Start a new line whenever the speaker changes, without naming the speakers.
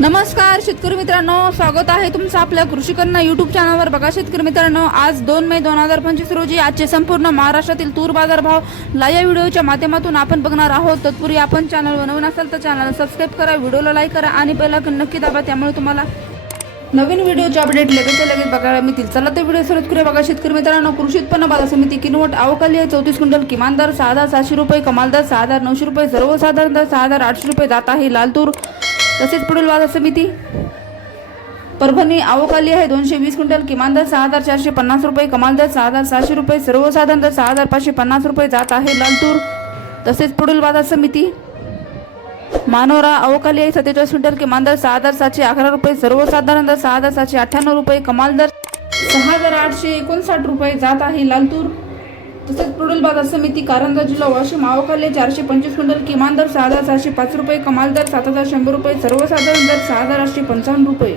नमस्कार शेतकरी मित्रांनो. स्वागत आहे तुमचं आपल्या कृषीकन्या युट्यूब चॅनलवर बघा शेतकरी मित्रांनो आज दोन मे दोन हजार पंचवीस रोजी आजचे संपूर्ण महाराष्ट्रातील तूर बाजार भाव लाईव्ह व्हिडिओच्या माध्यमातून आपण बघणार आहोत. तत्पूर्वी आपण चॅनल नवीन असेल तर चॅनल सबस्क्राईब करा व्हिडिओला लाईक करा आणि पहिला नक्की दाबा. त्यामुळे तुम्हाला नवीन व्हिडिओचे अपडेट लगेच लगेच बघायला मिळतील. चला तर व्हिडिओ सुरुवात करूया. बघा शेतकरी मित्रांनो कृषी उत्पन्न बाजार समिती किनवट अवकाली आहे. चौतीस क्विंटल किमान दर सहा हजार सातशे रुपये कमाल दर सहा हजार नऊशे रुपये सर्वसाधारण दर सहा हजार आठशे रुपये जात आहे. लाल तूर तसेच पुढील बाजार समिती परभणी अवकाली आहे दोनशे वीस क्विंटल किमान दर सहा हजार चारशे पन्नास रुपये कमाल दर सहा हजार सहाशे रुपये सर्वसाधारण दर सहा हजार पाचशे पन्नास रुपये जात आहे लालतूर. तसेच पुढील बाजार समिती मानोरा अवकाली आहे सत्तेचाळीस क्विंटल किमान दर सहा हजार सातशे अकरा रुपये सर्वसाधारण दर सहा हजार सातशे अठ्ठ्याण्णव रुपये कमाल दर सहा हजार आठशे एकोणसाठ रुपये जात आहे लालतूर. तसेच पुढील बाजार समिती कारंजा जिल्हा वाशिम अवकाली चारशे पंचवीस क्विंटल किमान दर सहा हजार सहाशे पाच रुपये कमाल दर सात हजार शंभर रुपये सर्वसाधारण दर सहा हजार आठशे पंचावन्न रुपये.